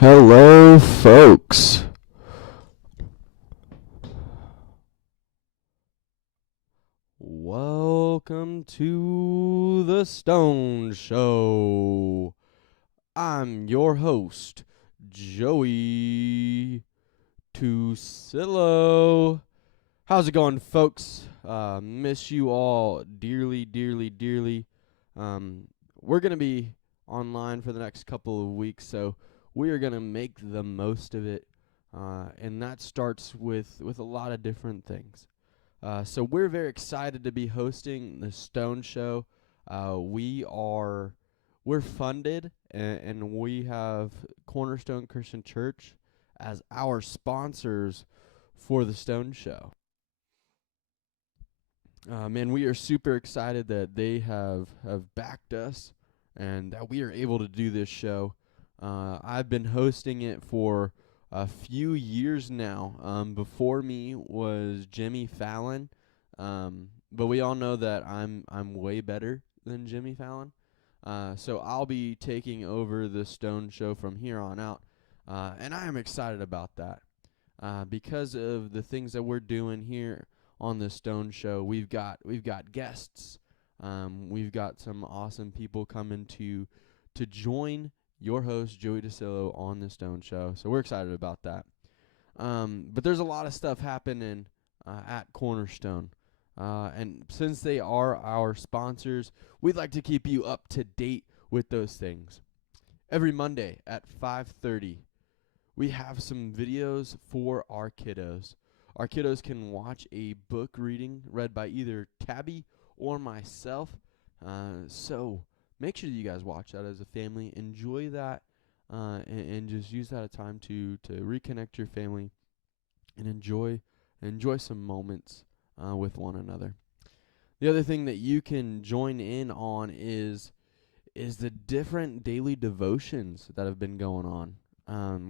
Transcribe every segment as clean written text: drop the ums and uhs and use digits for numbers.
Hello, folks. Welcome to the Stone Show. I'm your host, Joey Tusillo. How's it going, folks? Miss you all dearly, dearly, dearly. Um, we're going to be online for the next couple of weeks, so we are going to make the most of it. And that starts with a lot of different things. So we're very excited to be hosting the Stone Show. We're funded, and we have Cornerstone Christian Church as our sponsors for the Stone Show. Man, we are super excited that they have backed us and that we are able to do this show. I've been hosting it for a few years now. Before me was Jimmy Fallon, but we all know that I'm way better than Jimmy Fallon. So I'll be taking over the Stone Show from here on out, and I am excited about that because of the things that we're doing here on the Stone Show. We've got guests. We've got some awesome people coming to join your host Joey DeSillo on the Stone Show. So we're excited about that. But there's a lot of stuff happening at Cornerstone. And since they are our sponsors, we'd like to keep you up to date with those things. Every Monday at 5:30, we have some videos for our kiddos. Our kiddos can watch a book reading read by either Tabby or myself. So make sure that you guys watch that as a family. Enjoy that, and just use that as time to reconnect your family and enjoy some moments with one another. The other thing that you can join in on is the different daily devotions that have been going on.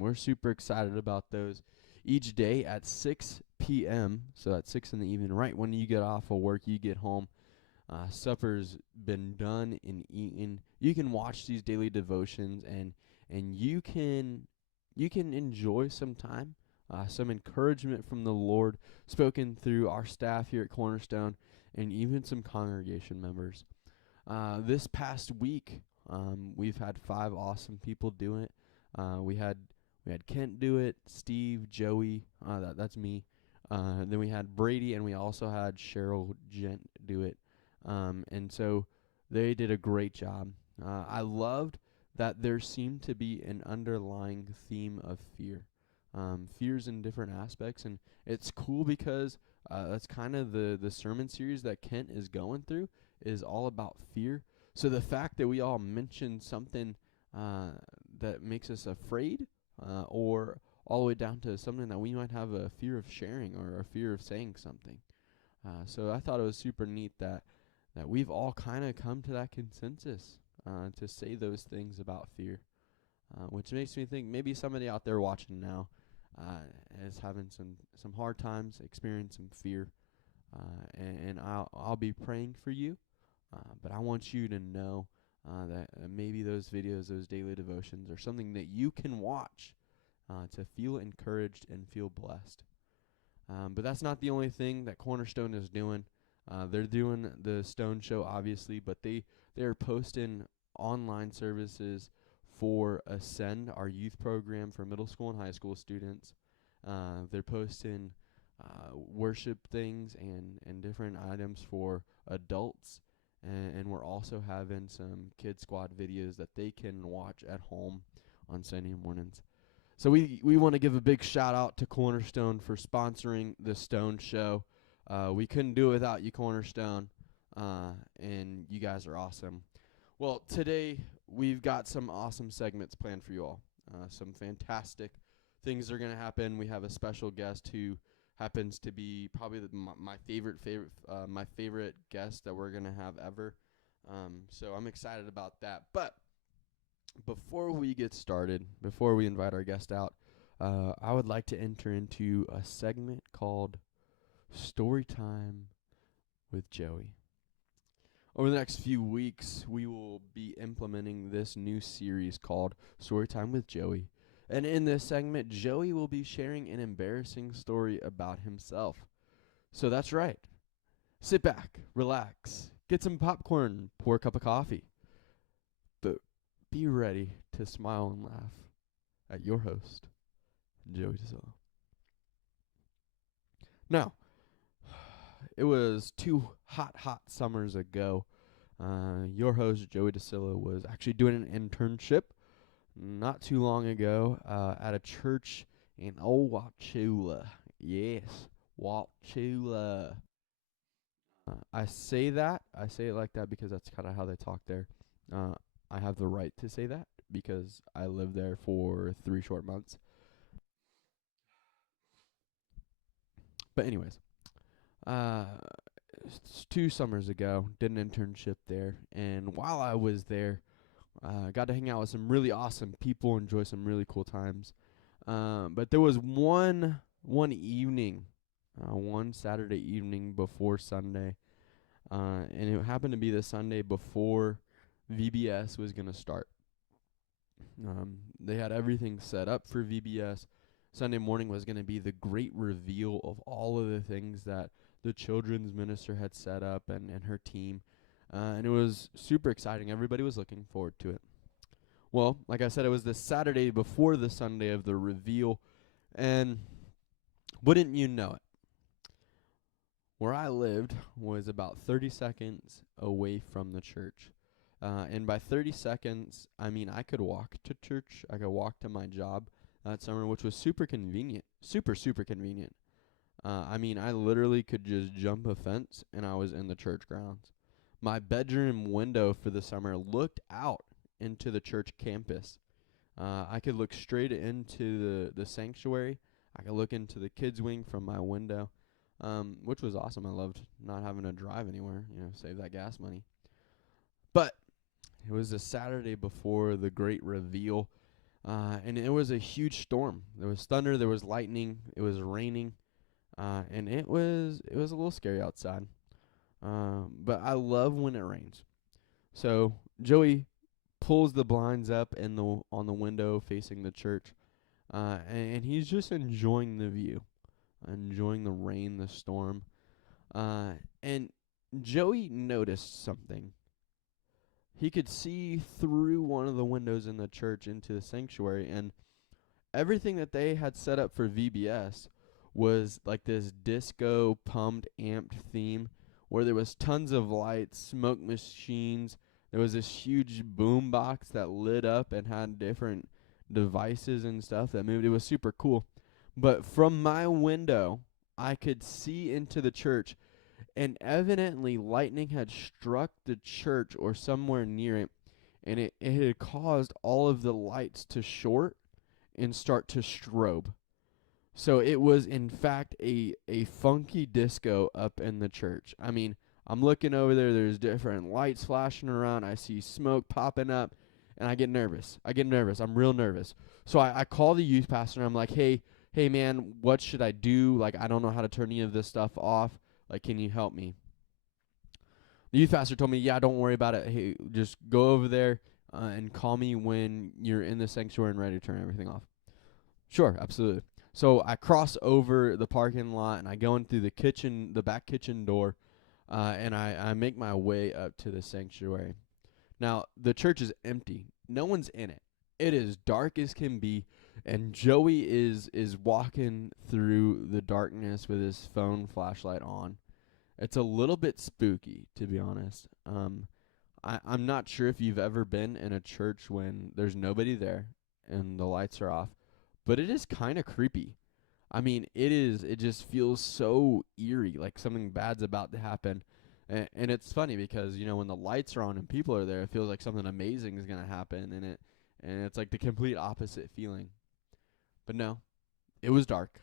We're super excited about those each day at 6 p.m. So at 6 in the evening, right when you get off of work, you get home. Supper's been done and eaten. You can watch these daily devotions and you can enjoy some time, some encouragement from the Lord spoken through our staff here at Cornerstone and even some congregation members. This past week, we've had 5 awesome people do it. We had Kent do it, Steve, Joey, that's me. Then we had Brady, and we also had Cheryl Gent do it. And so they did a great job. I loved that there seemed to be an underlying theme of fear. Fears in different aspects, and it's cool because that's kind of the sermon series that Kent is going through is all about fear. So the fact that we all mentioned something that makes us afraid, or all the way down to something that we might have a fear of sharing or a fear of saying something. So I thought it was super neat that we've all kind of come to that consensus to say those things about fear, which makes me think maybe somebody out there watching now is having some hard times, experiencing some fear, and I'll be praying for you. But I want you to know that maybe those videos, those daily devotions, are something that you can watch to feel encouraged and feel blessed. But that's not the only thing that Cornerstone is doing. They're doing the Stone Show, obviously, but they're posting online services for Ascend, our youth program for middle school and high school students. They're posting worship things and different items for adults. And we're also having some Kid Squad videos that they can watch at home on Sunday mornings. So we want to give a big shout out to Cornerstone for sponsoring the Stone Show. We couldn't do it without you, Cornerstone, and you guys are awesome. Well, today we've got some awesome segments planned for you all. Some fantastic things are going to happen. We have a special guest who happens to be probably my favorite guest that we're gonna have ever. So I'm excited about that. But before we get started, before we invite our guest out, I would like to enter into a segment called Story Time with Joey. Over the next few weeks, we will be implementing this new series called Story Time with Joey. And in this segment, Joey will be sharing an embarrassing story about himself. So that's right. Sit back, relax, get some popcorn, pour a cup of coffee. But be ready to smile and laugh at your host, Joey DeSillo. Now, it was 2 hot summers ago. Your host, Joey DeSillo, was actually doing an internship not too long ago at a church in old Wauchula. Yes, Wauchula. I say it like that because that's kind of how they talk there. I have the right to say that because I lived there for 3 short months. But anyways, uh, 2 summers ago, did an internship there, and while I was there, got to hang out with some really awesome people, enjoy some really cool times. But there was one evening, one Saturday evening before Sunday, and it happened to be the Sunday before VBS was gonna start. They had everything set up for VBS. Sunday morning was going to be the great reveal of all of the things that the children's minister had set up and her team. And it was super exciting. Everybody was looking forward to it. Well, like I said, it was the Saturday before the Sunday of the reveal. And wouldn't you know it, where I lived was about 30 seconds away from the church. And by 30 seconds, I mean I could walk to church. I could walk to my job that summer, which was super convenient. Super, super convenient. I mean, I literally could just jump a fence, and I was in the church grounds. My bedroom window for the summer looked out into the church campus. I could look straight into the sanctuary. I could look into the kids' wing from my window, which was awesome. I loved not having to drive anywhere, save that gas money. But it was the Saturday before the great reveal, and it was a huge storm. There was thunder, there was lightning, it was raining, and it was a little scary outside. But I love when it rains. So Joey pulls the blinds up on the window facing the church, and he's just enjoying the view, enjoying the rain, the storm. And Joey noticed something. He could see through one of the windows in the church into the sanctuary, and everything that they had set up for VBS was like this disco pumped amped theme where there was tons of lights, smoke machines. There was this huge boom box that lit up and had different devices and stuff that moved. It was super cool. But from my window, I could see into the church, and evidently lightning had struck the church or somewhere near it, and it had caused all of the lights to short and start to strobe. So it was in fact a funky disco up in the church. I mean, I'm looking over there, there's different lights flashing around, I see smoke popping up, and I get nervous. I'm real nervous. So I call the youth pastor, and I'm like, hey man, what should I do? Like, I don't know how to turn any of this stuff off. Like, can you help me? The youth pastor told me, yeah, don't worry about it. Hey, just go over there and call me when you're in the sanctuary and ready to turn everything off. Sure, absolutely. So I cross over the parking lot, and I go in through the back kitchen door, and I make my way up to the sanctuary. Now, the church is empty. No one's in it. It is dark as can be, and Joey is walking through the darkness with his phone flashlight on. It's a little bit spooky, to be honest. I'm not sure if you've ever been in a church when there's nobody there and the lights are off, but it is kind of creepy. I mean, it just feels so eerie, like something bad's about to happen. And it's funny because, when the lights are on and people are there, it feels like something amazing is going to happen, and it's like the complete opposite feeling. But no, it was dark,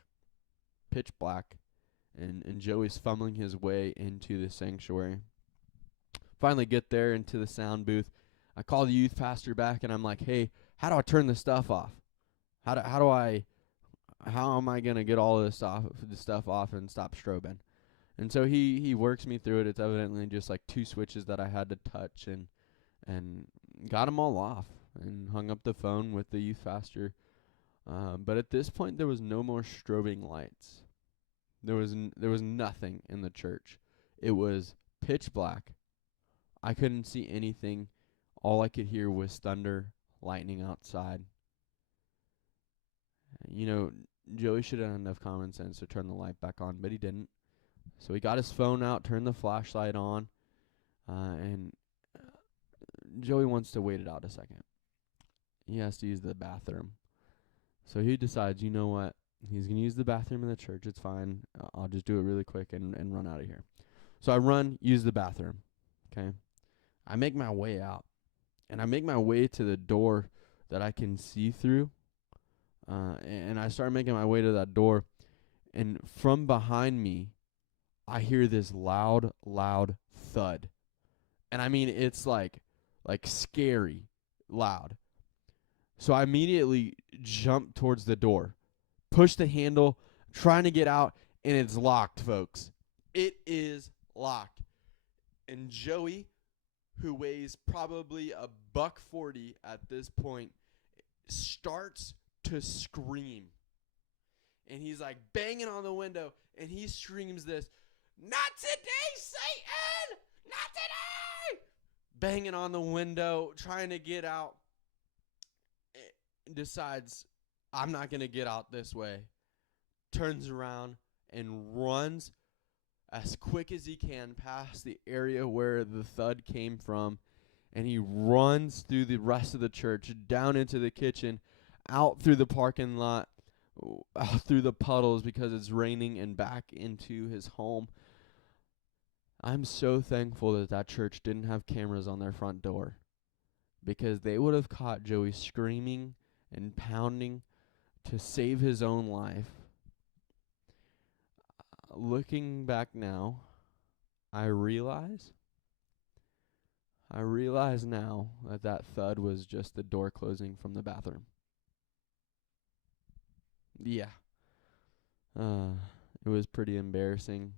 pitch black, and Joey's fumbling his way into the sanctuary. Finally get there into the sound booth. I call the youth pastor back, and I'm like, hey, how do I turn this stuff off? How am I gonna get all of this stuff off and stop strobing? And so he works me through it. It's evidently just like 2 switches that I had to touch, and got them all off, and hung up the phone with the youth pastor. But at this point, there was no more strobing lights. There was nothing in the church. It was pitch black. I couldn't see anything. All I could hear was thunder, lightning outside. You know, Joey should have had enough common sense to turn the light back on, but he didn't. So he got his phone out, turned the flashlight on, and Joey wants to wait it out a second. He has to use the bathroom. So he decides, you know what? He's going to use the bathroom in the church. It's fine. I'll just do it really quick and run out of here. So I run, use the bathroom. Okay. I make my way out. And I make my way to the door that I can see through. And I start making my way to that door. And from behind me, I hear this loud thud. And I mean, it's like scary loud. So I immediately jump towards the door, push the handle, trying to get out, and it's locked, folks. It is locked. And Joey, who weighs probably $140 at this point, starts to scream. And he's like banging on the window, and he screams this, "Not today, Satan! Not today!" Banging on the window, trying to get out. Decides, I'm not going to get out this way. Turns around and runs as quick as he can past the area where the thud came from. And he runs through the rest of the church, down into the kitchen, out through the parking lot, out through the puddles because it's raining, and back into his home. I'm so thankful that church didn't have cameras on their front door, because they would have caught Joey screaming and pounding to save his own life. Looking back now, I realize now that thud was just the door closing from the bathroom. Yeah. It was pretty embarrassing.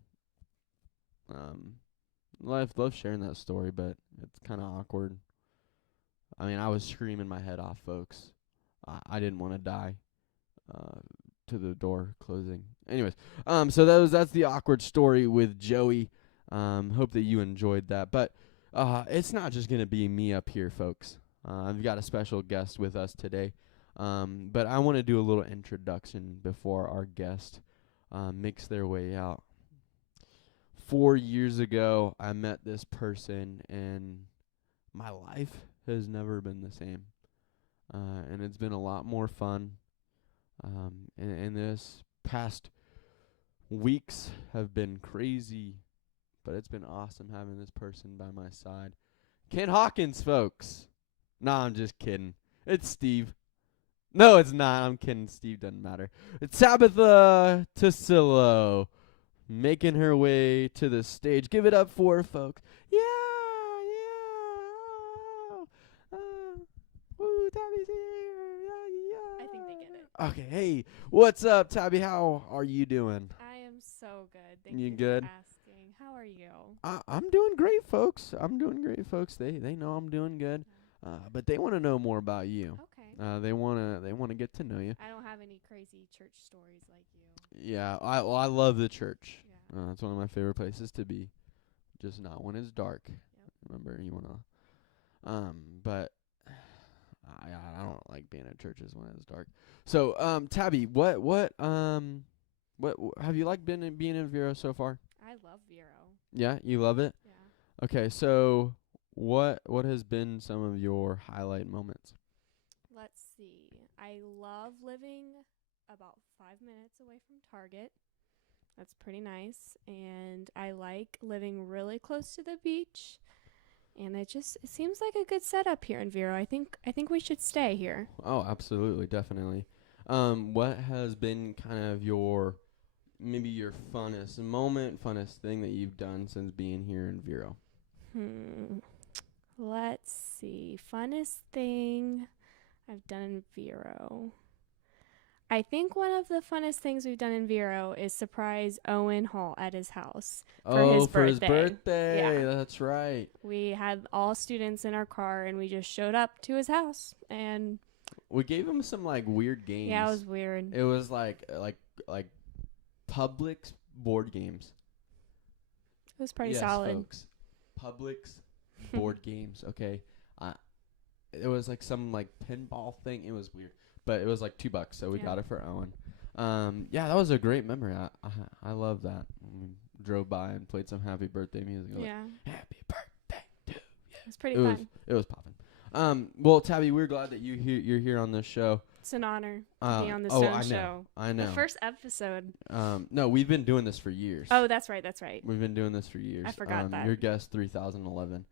Love sharing that story, but it's kind of awkward. I mean, I was screaming my head off, folks. I didn't want to die to the door closing. Anyways, so that's the awkward story with Joey. Hope that you enjoyed that. But it's not just going to be me up here, folks. I've got a special guest with us today. But I want to do a little introduction before our guest makes their way out. 4 years ago, I met this person, and my life has never been the same. And it's been a lot more fun. And this past weeks have been crazy, but it's been awesome having this person by my side. Ken Hawkins, folks. Nah, I'm just kidding. It's Steve. No, it's not. I'm kidding. Steve doesn't matter. It's Tabitha Tasillo making her way to the stage. Give it up for her, folks. Yeah. Woo, Tabby's here. Yeah. I think they get it. Okay, hey, what's up, Tabby? How are you doing? I am so good. Thank You you good? for asking. How are you? I'm doing great, folks. They know I'm doing good. But they want to know more about you. Okay. They wanna get to know you. I don't have any crazy church stories like you. Yeah, I love the church. Yeah. It's one of my favorite places to be. Just not when it's dark. Yep. Remember, you wanna. But I don't like being at churches when it's dark. So, Tabby, what have you liked being in Vero so far? I love Vero. Yeah, you love it? Yeah. Okay, so what has been some of your highlight moments? Let's see. I love living about 5 minutes away from Target. That's pretty nice. And I like living really close to the beach. And it seems like a good setup here in Vero. I think we should stay here. Oh, absolutely, definitely. What has been kind of maybe your funnest thing that you've done since being here in Vero? Let's see. Funnest thing I've done in Vero. I think one of the funnest things we've done in Vero is surprise Owen Hall at his house for his birthday. Yeah. That's right. We had all students in our car, and we just showed up to his house, and we gave him some like weird games. Yeah, it was weird. It was like Publix board games. It was pretty yes, solid. Folks. Publix board games. Okay. It was like some like pinball thing. It was weird, but it was like $2, so we got it for Owen. Yeah, that was a great memory. I love that. We drove by and played some happy birthday music. Yeah. Like, happy birthday to you. It was pretty fun. It was popping. Well, Tabby, we're glad that you're here on this show. It's an honor to be on the Stone Show. I know. The first episode. No, we've been doing this for years. Oh, that's right. We've been doing this for years. I forgot that. Your guest 3011.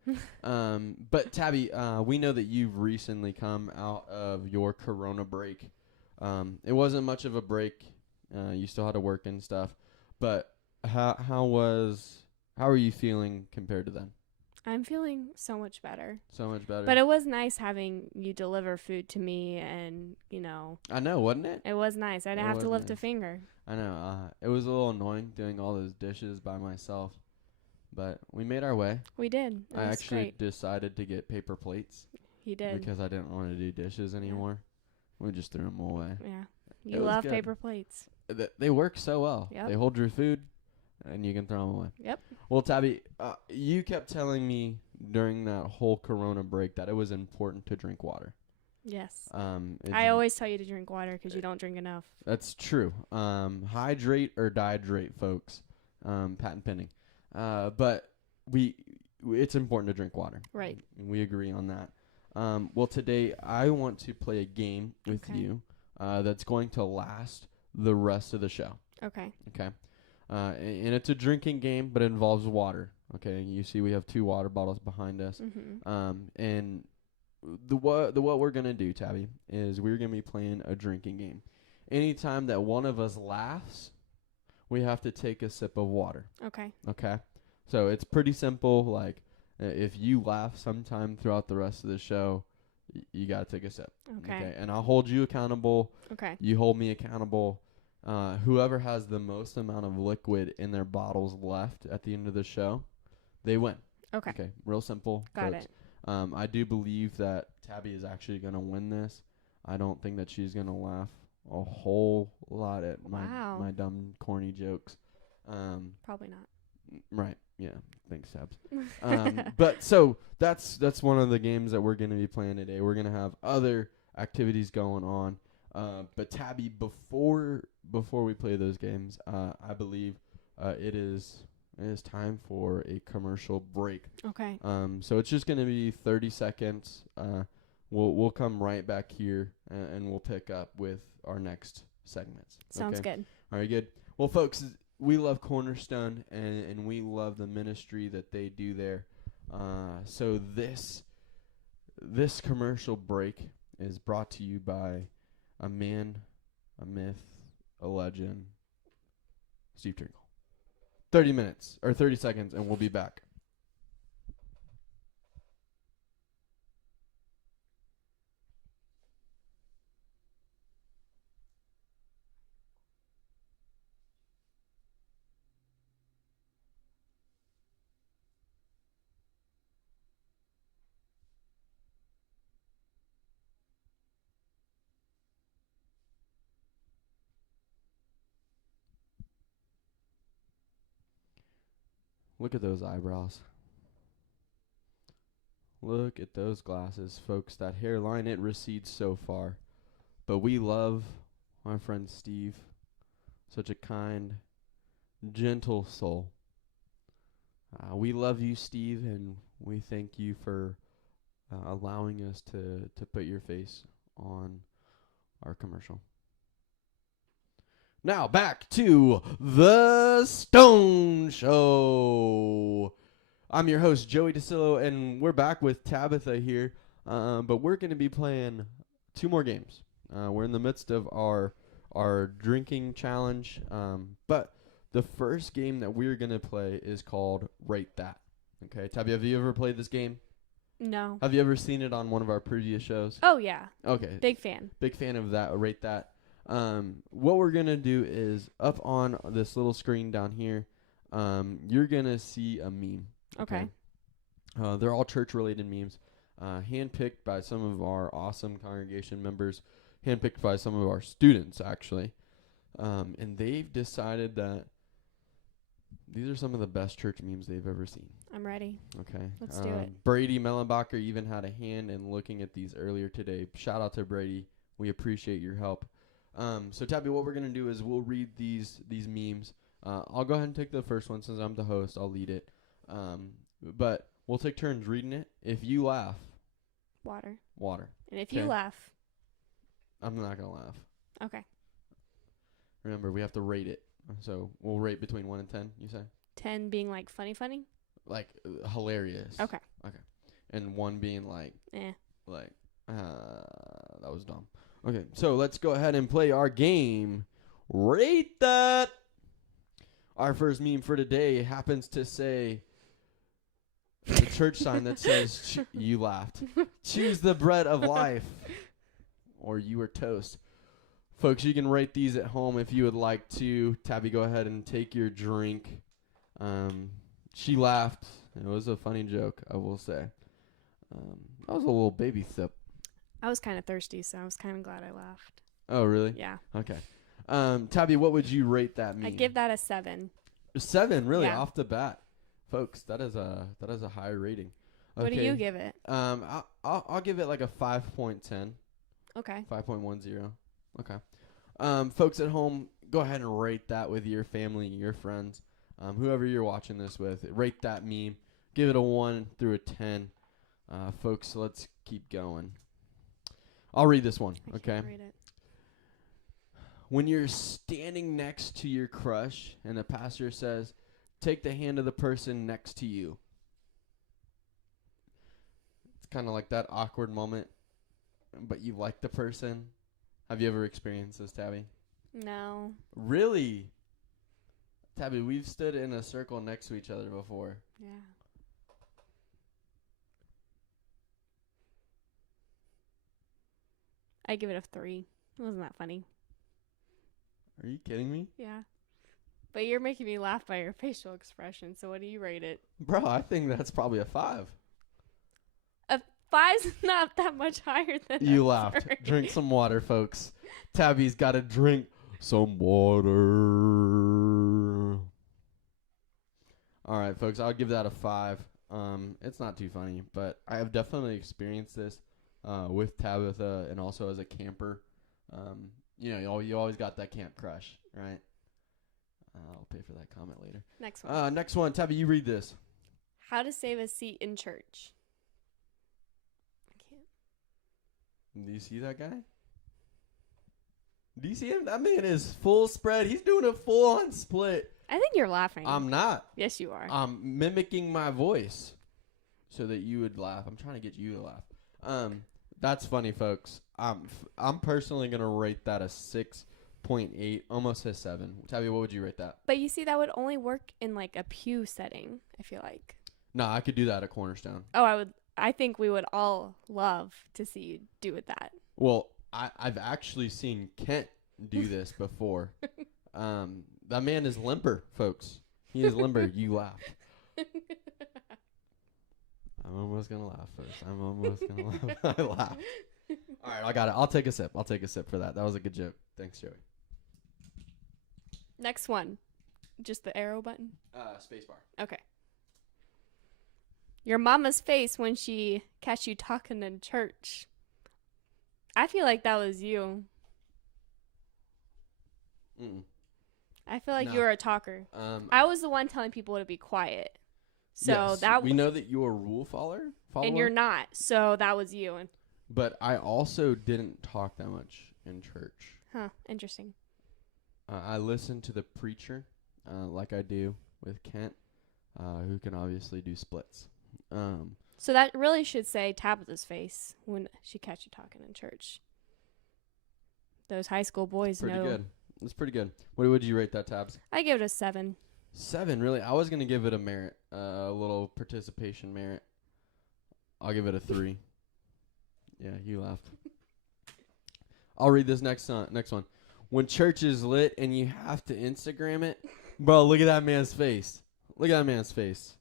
But Tabby, we know that you've recently come out of your Corona break. It wasn't much of a break. You still had to work and stuff. But how are you feeling compared to then? I'm feeling so much better. So much better. But it was nice having you deliver food to me, and I know, wasn't it? It was nice. I didn't have to lift a finger. I know. It was a little annoying doing all those dishes by myself, but we made our way. We did. I actually decided to get paper plates. You did. Because I didn't want to do dishes anymore. Yeah. We just threw them away. Yeah. You love paper plates. They work so well. Yep. They hold your food, and you can throw them away. Yep. Well, Tabby, you kept telling me during that whole Corona break that it was important to drink water. Yes. I always tell you to drink water because you don't drink enough. That's true. Hydrate or dihydrate, folks. Patent pending. But it's important to drink water. Right. We agree on that. Well, today I want to play a game with you that's going to last the rest of the show. Okay. Okay. And it's a drinking game, but it involves water. Okay. You see we have 2 water bottles behind us. Mm-hmm. And what we're going to do, Tabby, is we're going to be playing a drinking game. Anytime that one of us laughs, we have to take a sip of water. Okay. Okay. So it's pretty simple. Like, if you laugh sometime throughout the rest of the show, you got to take a sip. Okay. And I'll hold you accountable. Okay. You hold me accountable. Whoever has the most amount of liquid in their bottles left at the end of the show, they win. Okay. Okay. Real simple. Got folks. it. I do believe that Tabby is actually going to win this. I don't think that she's going to laugh a whole lot at my dumb, corny jokes. Probably not. Right. Yeah. Thanks, Tabs. But so that's one of the games that we're going to be playing today. We're going to have other activities going on. But Tabby, before we play those games, I believe it is time for a commercial break. Okay. So it's just going to be 30 seconds. We'll come right back here and we'll pick up with our next segments. Sounds good. All right, good. Well, folks, we love Cornerstone and we love the ministry that they do there. So this commercial break is brought to you by a man, a myth, a legend, Steve Trinkle. 30 minutes or 30 seconds and we'll be back. Look at those eyebrows. Look at those glasses, folks. That hairline, it recedes so far. But we love my friend Steve. Such a kind, gentle soul. We love you, Steve, and we thank you for allowing us to put your face on our commercial. Now back to the Stone Show. I'm your host, Joey DeCillo, and we're back with Tabitha here. But we're going to be playing 2 more games. We're in the midst of our drinking challenge. But the first game that we're going to play is called Rate That. Okay, Tabby, have you ever played this game? No. Have you ever seen it on one of our previous shows? Oh, yeah. Okay. Big fan. Big fan of that. Rate That. What we're going to do is up on this little screen down here, you're going to see a meme. Okay. They're all church-related memes. handpicked by some of our awesome congregation members, handpicked by some of our students, actually. And they've decided that these are some of the best church memes they've ever seen. I'm ready. Okay. Let's do it. Brady Mellenbacher even had a hand in looking at these earlier today. Shout out to Brady. We appreciate your help. So, Tabby, what we're going to do is we'll read these memes. I'll go ahead and take the first one since I'm the host. I'll lead it. But we'll take turns reading it. If you laugh, water. And if you laugh, I'm not going to laugh. okay. Remember, we have to rate it. So we'll rate between 1 and 10, you say? 10 being like funny? Like hilarious. Okay. And 1 being like, that was dumb. Okay, so let's go ahead and play our game. Rate that. Our first meme for today happens to say the church sign that says, you laughed. Choose the bread of life, or you are toast. Folks, you can rate these at home if you would like to. Tabby, go ahead and take your drink. She laughed. It was a funny joke, I will say. That was a little baby sip. I was kind of thirsty, so I was kind of glad I laughed. Oh, really? Yeah. Okay. Tabby, what would you rate that meme? I give that a 7. 7, really, Yeah. off the bat. Folks, that is a high rating. Okay. What do you give it? I'll give it like a 5.10. Okay. 5.10. Okay. Folks at home, go ahead and rate that with your family, your friends, whoever you're watching this with. Rate that meme. Give it a 1 through a 10. Folks, let's keep going. I'll read this one, okay? I can't read it. When you're standing next to your crush and the pastor says, take the hand of the person next to you. It's kind of like that awkward moment, but you like the person. Have you ever experienced this, Tabby? No. Really? Tabby, we've stood in a circle next to each other before. Yeah. I give it a 3. It wasn't that funny. Are you kidding me? Yeah. But you're making me laugh by your facial expression, so what do you rate it? Bro, I think that's probably a 5. A 5's not that much higher than You a laughed. 3. Drink some water, folks. Tabby's got to drink some water. All right, folks, I'll give that a 5. It's not too funny, but I have definitely experienced this with Tabitha and also as a camper. You always got that camp crush, right? I'll pay for that comment later. Next one. Next one. Tabby, you read this. How to save a seat in church. I can't. Do you see that guy? Do you see him? That man is full spread. He's doing a full-on split. I think you're laughing. I'm not. Yes, you are. I'm mimicking my voice so that you would laugh. I'm trying to get you to laugh. That's funny, folks. I'm personally going to rate that a 6.8, almost a 7. Tabby, what would you rate that? But you see, that would only work in like a pew setting, I feel like. No, I could do that at Cornerstone. Oh, I think we would all love to see you do it that. Well, I've actually seen Kent do this before. That man is limber, folks. He is limber. You laughed. I'm almost going to laugh, folks. I'm almost going to laugh. I laughed. All right, I got it. I'll take a sip. For that. That was a good joke. Thanks, Joey. Next one. Just the arrow button? Spacebar. Okay. Your mama's face when she catch you talking in church. I feel like that was you. Mm-mm. I feel like No. you were a talker. I was the one telling people to be quiet. So yes, that we know that you're a rule follower, and you're not. So that was you. And but I also didn't talk that much in church. interesting. I listened to the preacher, like I do with Kent, who can obviously do splits. So that really should say Tabitha's face when she catch you talking in church. Those high school boys Pretty know. good. It's pretty good. What would you rate that, Tabs? I give it a 7. 7, really? I was going to give it a merit, a little participation merit. I'll give it a 3. Yeah, you laughed. I'll read this next one. When church is lit and you have to Instagram it, bro, look at that man's face. Look at that man's face.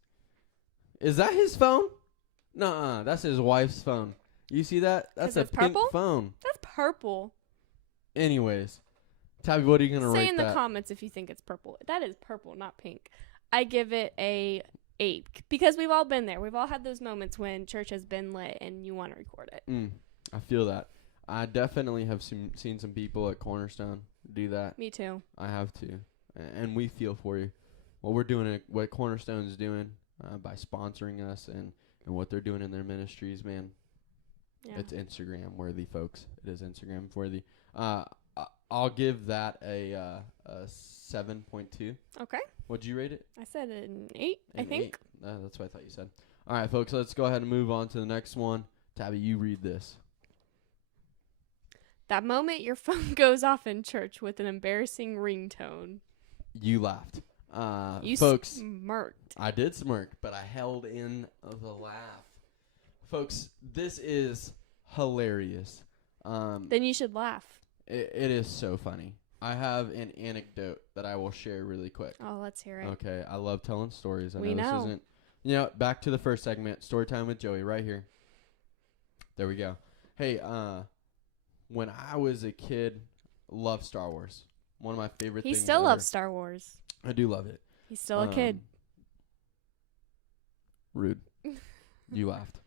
Is that his phone? Nuh-uh, that's his wife's phone. You see that? That's 'Cause a it's pink purple? phone. That's purple. Anyways, Tabby, what are you gonna Say rate in the that? comments if you think it's purple. That is purple, not pink. I give it a 8 because we've all been there. We've all had those moments when church has been lit and you want to record it. I feel that. I definitely have seen some people at Cornerstone do that. Me too. I have too, and we feel for you. What we're doing, what Cornerstone's doing by sponsoring us and what they're doing in their ministries, man. Yeah. It's Instagram worthy, folks. It is Instagram worthy. I'll give that a 7.2. Okay. What'd you rate it? I said an 8, I An think. 8. That's what I thought you said. All right, folks, let's go ahead and move on to the next one. Tabby, you read this. That moment your phone goes off in church with an embarrassing ringtone. You laughed. You Folks, smirked. I did smirk, but I held in the laugh. Folks, this is hilarious. Then you should laugh. It is so funny. I have an anecdote that I will share really quick. Oh, let's hear it. Okay, I love telling stories. I We know know. this isn't. Back to the first segment, story time with Joey, right here. There we go. Hey, when I was a kid, loved Star Wars. One of my favorite He things. still ever. loves Star Wars. I do love it. He's still a kid. Rude. You laughed.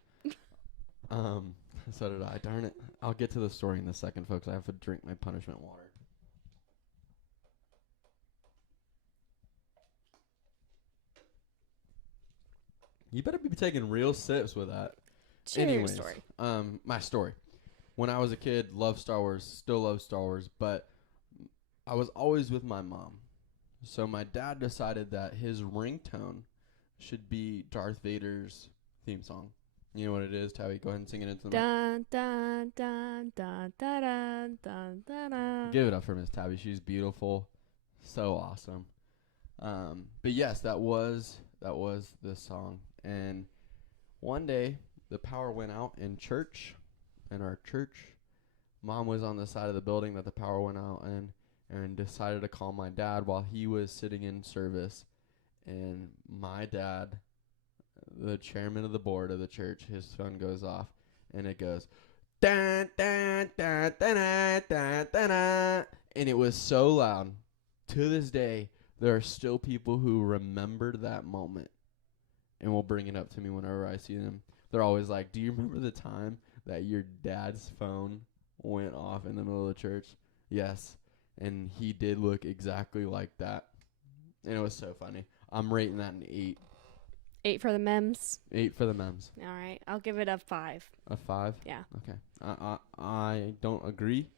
So did I. Darn it. I'll get to the story in a second, folks. I have to drink my punishment water. You better be taking real sips with that. Share your Anyways, story. my story. When I was a kid, loved Star Wars, still love Star Wars, but I was always with my mom. So my dad decided that his ringtone should be Darth Vader's theme song. You know what it is, Tabby? Go ahead and sing it into the mic. Dun, dun, dun, dun, dun, dun, dun, dun, dun. Give it up for Miss Tabby. She's beautiful. So awesome. But yes, that was the song. And one day, the power went out in our church. Mom was on the side of the building that the power went out in and decided to call my dad while he was sitting in service. And my dad, the chairman of the board of the church, his phone goes off and it goes, dun, dun, dun, dun, dun, dun, dun, dun. And it was so loud. To this day, there are still people who remember that moment and will bring it up to me whenever I see them. They're always like, do you remember the time that your dad's phone went off in the middle of the church? Yes. And he did look exactly like that. And it was so funny. I'm rating that an 8. 8 for the memes. 8 for the memes. All right. I'll give it a 5. A 5? Yeah. Okay. I don't agree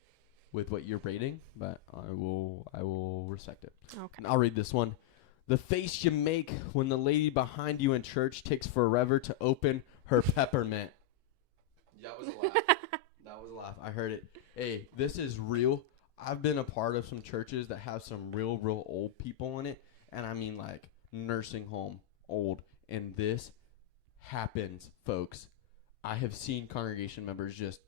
with what you're rating, but I will respect it. Okay. And I'll read this one. The face you make when the lady behind you in church takes forever to open her peppermint. That was a laugh. That was a laugh. I heard it. Hey, this is real. I've been a part of some churches that have some real old people in it. And I mean like nursing home old. And this happens, folks. I have seen congregation members just...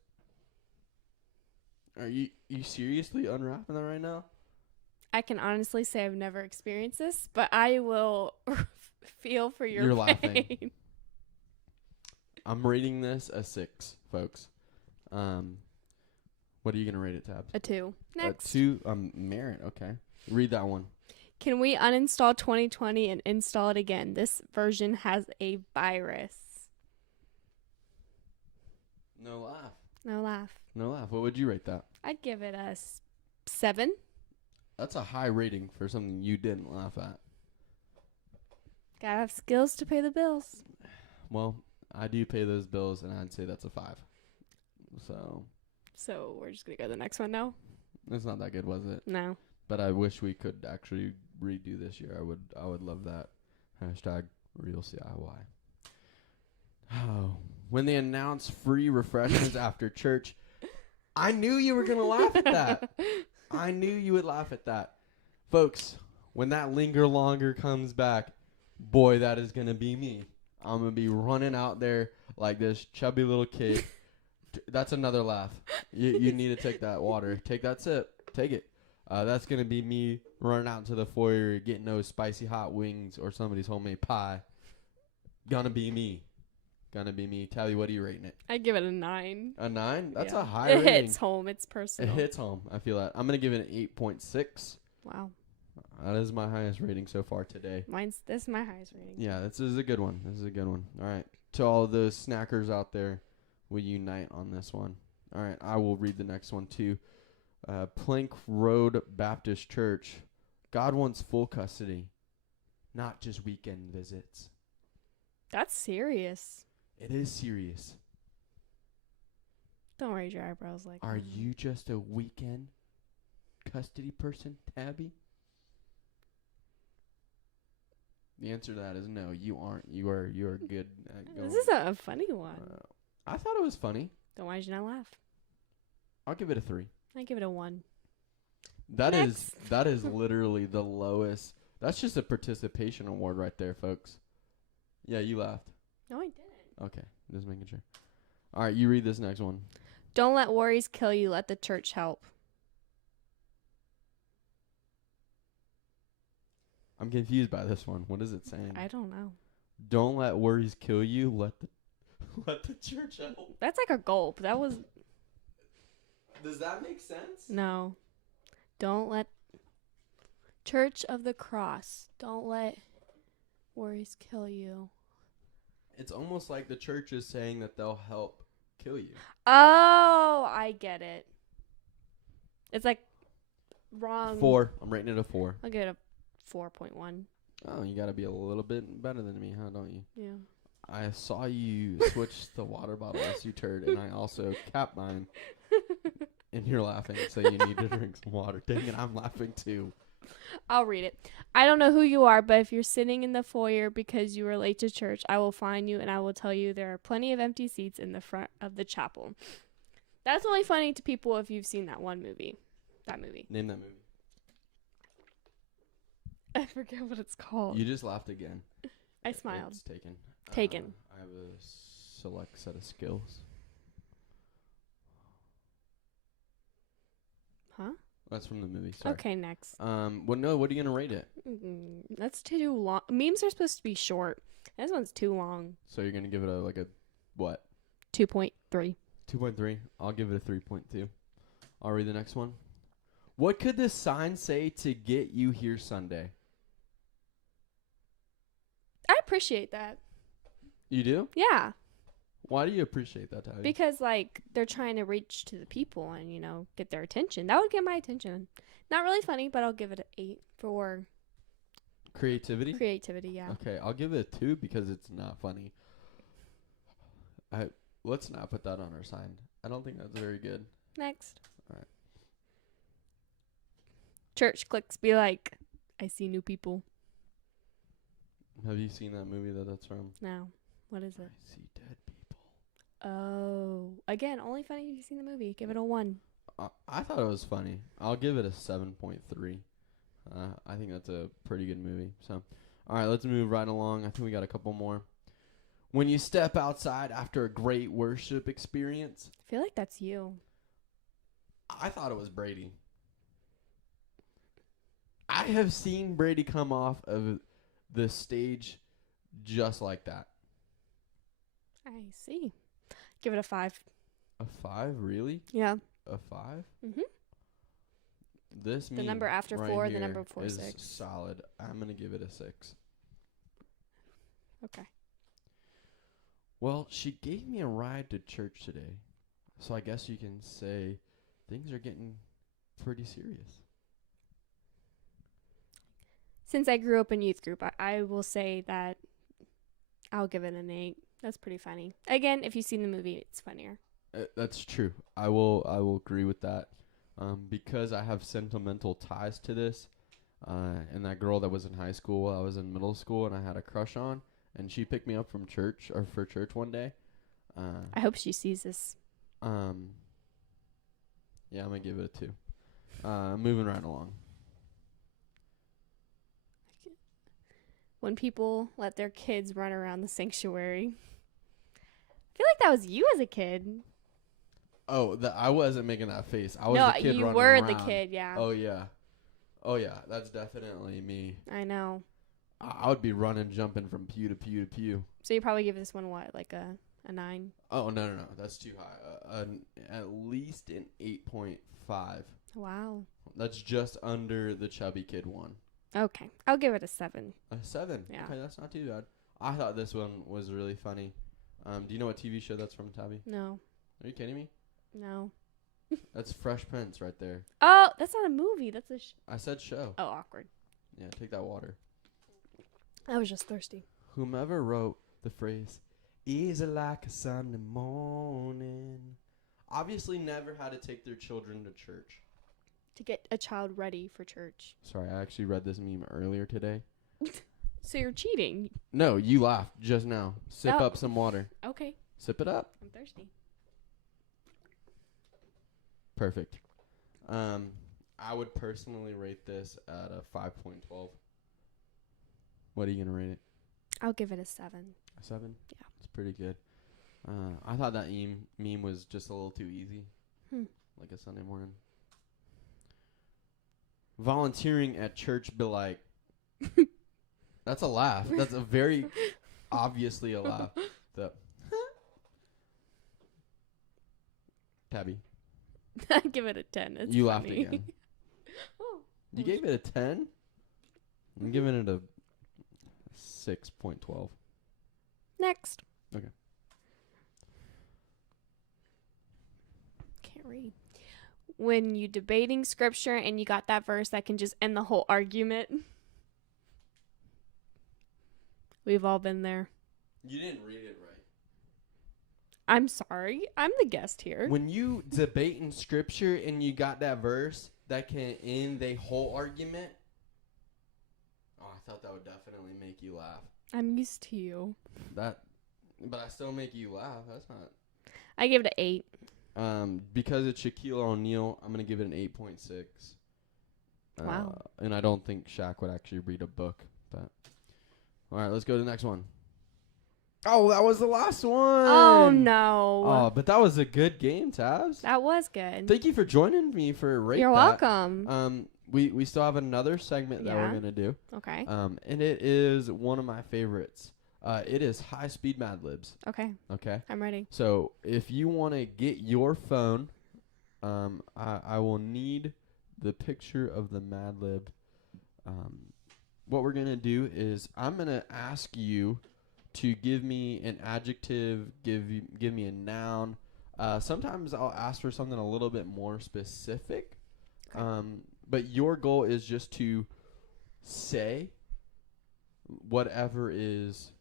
Are you seriously unwrapping that right now? I can honestly say I've never experienced this, but I will feel for your You're pain. laughing. I'm rating this a 6, folks. What are you gonna rate it, Tabs? A 2. Next. A 2. Merit. Okay. Read that one. Can we uninstall 2020 and install it again? This version has a virus. No laugh. No laugh. No laugh. What would you rate that? I'd give it a 7. That's a high rating for something you didn't laugh at. Gotta have skills to pay the bills. Well, I do pay those bills, and I'd say that's a 5. So we're just gonna go to the next one now? It's not that good, was it? No. But I wish we could actually redo this year. I would love that. Hashtag real CIY. Oh, when they announce free refreshments after church, I knew you were going to laugh at that. I knew you would laugh at that. Folks, when that linger longer comes back, boy, that is going to be me. I'm going to be running out there like this chubby little kid. That's another laugh. You need to take that water. Take that sip. Take it. That's going to be me running out to the foyer, getting those spicy hot wings or somebody's homemade pie. Gonna be me. gonna be me. Tabby, what are you rating it? I give it a 9. A 9? That's Yeah. a high It rating. hits home. It's It personal. hits home. I feel that. I'm gonna give it an 8.6. Wow. That is my highest rating so far today. This is my highest rating. Yeah, this is a good one. This is a good one. All right. To all those snackers out there, we unite on this one. All right. I will read the next one too. Plank Road Baptist Church. God wants full custody, not just weekend visits. That's serious. It is serious. Don't raise your eyebrows like Are that. you just a weekend custody person, Tabby? The answer to that is no, you aren't. You are good at going. This is a funny one. I thought it was funny. Then why did you not laugh? I'll give it a 3. I give it a 1. That Next. is literally the lowest. That's just a participation award right there, folks. Yeah, you laughed. No, I didn't. Okay, just making sure. All right, you read this next one. Don't let worries kill you. Let the church help. I'm confused by this one. What is it saying? I don't know. Don't let worries kill you. Let the church help. That's like a gulp. That was Does that make sense? no. Don't let Church of the Cross. Don't let worries kill you. It's almost like the church is saying that they'll help kill you. Oh, I get it. It's like wrong. 4. I'm rating it a 4. I'll give it a 4.1. Oh, you got to be a little bit better than me, huh? Don't you? Yeah. I saw you switch the water bottle as you turd, and I also capped mine. And you're laughing, so you need to drink some water. Dang it, I'm laughing too. I'll read it. I don't know who you are, but if you're sitting in the foyer because you were late to church, I will find you and I will tell you there are plenty of empty seats in the front of the chapel. That's only funny to people if you've seen that one movie. That movie. Name that movie. I forget what it's called. You just laughed again. I smiled. It's taken. Taken. I have a select set of skills. Huh? That's from the movie. Sorry. Okay, next. Well, no. What are you gonna rate it? That's too long. Memes are supposed to be short. This one's too long. So you're gonna give it a what? 2.3. 2.3. I'll give it a 3.2. I'll read the next one. What could this sign say to get you here Sunday? I appreciate that. You do? Yeah. Why do you appreciate that, Tyler? Because, like, they're trying to reach to the people and, you know, get their attention. That would get my attention. Not really funny, but I'll give it an 8 for Creativity? creativity, yeah. Okay, I'll give it a 2 because it's not funny. Let's not put that on our sign. I don't think that's very good. Next. Alright. Church clicks be like, I see new people. Have you seen that movie that's from? No. What is I it? see dead people. Oh. Again, only funny if you've seen the movie. Give it a 1. I thought it was funny. I'll give it a 7.3. I think that's a pretty good movie. So, all right, let's move right along. I think we got a couple more. When you step outside after a great worship experience, I feel like that's you. I thought it was Brady. I have seen Brady come off of the stage just like that. I see. Give it a 5. A 5, really? Yeah. A 5? Mm-hmm. This The meme number after right 4, the here number before is 6. solid. I'm gonna give it a 6. Okay. Well, she gave me a ride to church today, so I guess you can say things are getting pretty serious. Since I grew up in youth group, I will say that I'll give it an 8. That's pretty funny. Again, if you've seen the movie, it's funnier. That's true. I will agree with that. Because I have sentimental ties to this, and that girl that was in high school while I was in middle school, and I had a crush on, and she picked me up from church or for church one day. I hope she sees this. Yeah, I'm gonna give it a 2. Moving right along. When people let their kids run around the sanctuary. I feel like that was you as a kid. Oh, I wasn't making that face. I was No, the kid you running were around. the kid, yeah. Oh yeah, that's definitely me. I know. I would be running, jumping from pew to pew to pew. So you probably give this one what, like a 9? Oh, no, that's too high. At least an 8.5. Wow. That's just under the chubby kid one. Okay, I'll give it a 7. A 7. Yeah. Okay, that's not too bad. I thought this one was really funny. Do you know what TV show that's from, Tabby? No. Are you kidding me? No. That's Fresh Prince right there. Oh, that's not a movie. That's a. I said show. Oh, awkward. Yeah, take that water. I was just thirsty. Whomever wrote the phrase, easy like a Sunday morning, obviously never had to take their children to church. To get a child ready for church. Sorry, I actually read this meme earlier today. So you're cheating. No, you laughed just now. Sip Oh. up some water. Okay. Sip it up. I'm thirsty. Perfect. I would personally rate this at a 5.12. What are you gonna rate it? I'll give it a 7. A 7? Yeah. It's pretty good. I thought that meme was just a little too easy. Like a Sunday morning. Volunteering at church be like. That's a laugh. That's a very obviously a laugh. The Tabby. I give it a 10. It's You funny. laughed again. Oh. You gave it a 10? I'm giving it a 6.12. Next. Okay. Can't read. When you debating scripture and you got that verse that can just end the whole argument. We've all been there. You didn't read it right. I'm sorry. I'm the guest here. When you debate in scripture and you got that verse that can end the whole argument. Oh, I thought that would definitely make you laugh. I'm used to you. But I still make you laugh. That's not. I give it an 8. Because it's Shaquille O'Neal, I'm gonna give it an 8.6. Wow. And I don't think Shaq would actually read a book. But all right, let's go to the next one. Oh, that was the last one. Oh no. Oh, but that was a good game, Tabs. That was good. Thank you for joining me for Rate You're That. welcome. We still have another segment that we're Yeah. gonna do. Okay. And it is one of my favorites. It is High Speed Mad Libs. Okay. Okay. I'm ready. So if you want to get your phone, I will need the picture of the Mad Lib. What we're gonna do is I'm gonna ask you to give me an adjective, give me a noun. Sometimes I'll ask for something a little bit more specific. Okay. But your goal is just to say whatever is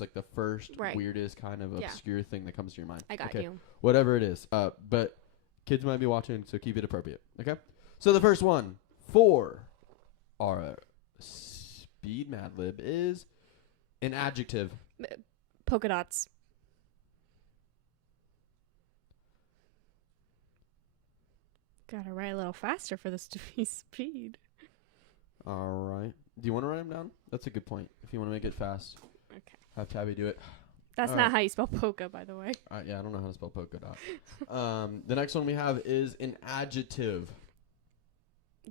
like the first Right. weirdest kind of Yeah. obscure thing that comes to your mind. I got Okay. you. Whatever it is. But kids might be watching, so keep it appropriate. Okay? So the first one for our Speed Mad Lib is an adjective. Polka dots. Gotta write a little faster for this to be speed. All right. Do you want to write them down? That's a good point. If you want to make it fast, Okay. have Tabby do it. That's All not right. how you spell polka, by the way. Yeah, I don't know how to spell polka dot. The next one we have is an adjective.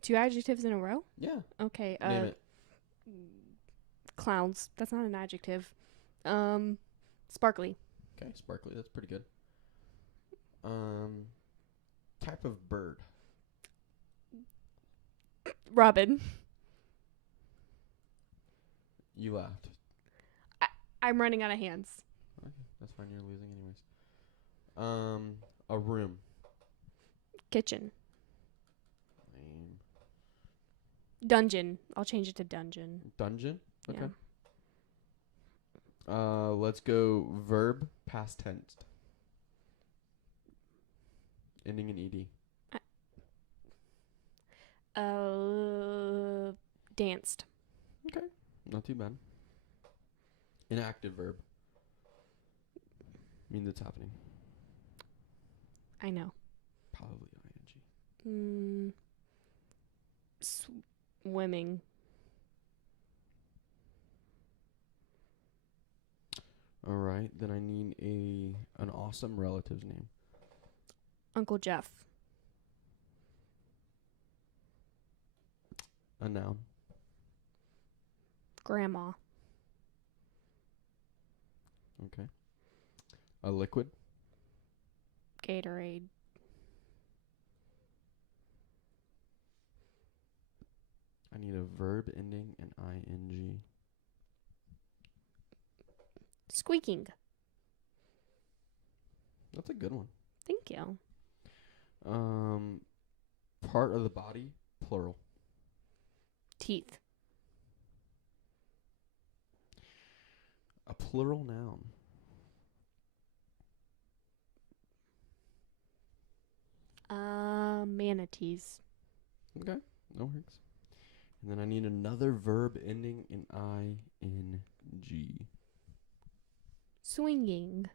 2 adjectives in a row? Yeah. Okay. Name it. Clowns. That's not an adjective. Sparkly. Okay, sparkly. That's pretty good. Type of bird. Robin. You laughed. I'm running out of hands. Okay, that's fine. You're losing anyways. A room. Kitchen. Lame. Dungeon. I'll change it to dungeon. Dungeon. Okay. Yeah. Let's go verb past tense. Ending in ed. Danced. Okay. Not too bad. An active verb. Means it's happening. I know. Probably ing. Swimming. All right. Then I need an awesome relative's name. Uncle Jeff. A noun. Grandma. Okay. A liquid. Gatorade. I need a verb ending in ing. Squeaking. That's a good one. Thank you. Part of the body, plural. Teeth. A plural noun. Manatees. Okay, no worries. And then I need another verb ending in ing. Swinging.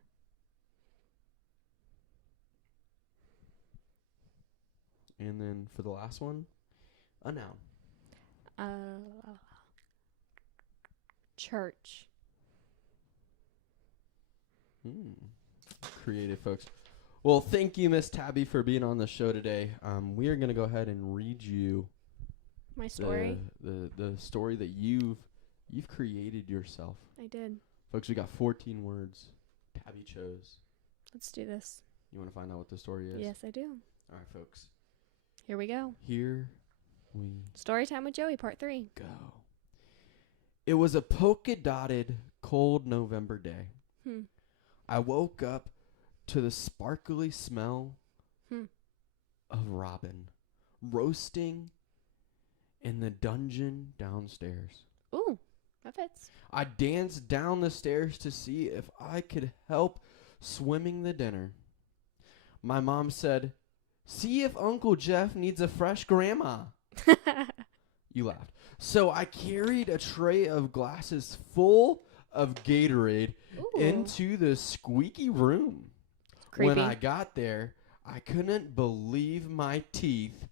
And then for the last one, a noun. Church. Creative, folks. Well, thank you, Miss Tabby, for being on the show today. We are going to go ahead and read you My story. the story that you've created yourself. I did. Folks, we got 14 words Tabby chose. Let's do this. You want to find out what the story is? Yes, I do. All right, folks. Here we go. Here we Story time with Joey, part 3. go. It was a polka-dotted, cold November day. I woke up to the sparkly smell of robin roasting in the dungeon downstairs. Ooh, that fits. I danced down the stairs to see if I could help swimming the dinner. My mom said, "See if Uncle Jeff needs a fresh grandma." You laughed. So I carried a tray of glasses full of Gatorade into the squeaky room. Creepy. When I got there, I couldn't believe my teeth.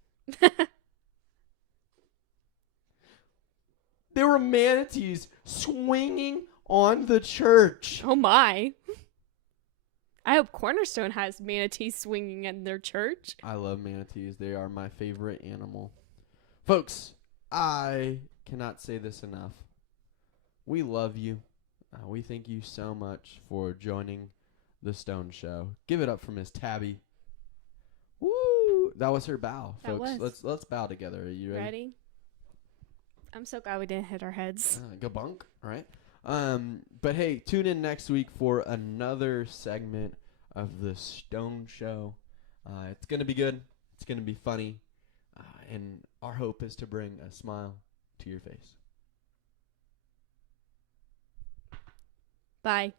There were manatees swinging on the church. Oh my. I hope Cornerstone has manatees swinging in their church. I love manatees. They are my favorite animal. Folks, I cannot say this enough. We love you. We thank you so much for joining the Stone Show. Give it up for Miss Tabby. Woo! That was her bow, That folks. was. Let's bow together. Are you ready? Ready? I'm so glad we didn't hit our heads. Gabunk, right? But hey, tune in next week for another segment of the Stone Show. It's gonna be good. It's gonna be funny, and our hope is to bring a smile to your face. Bye.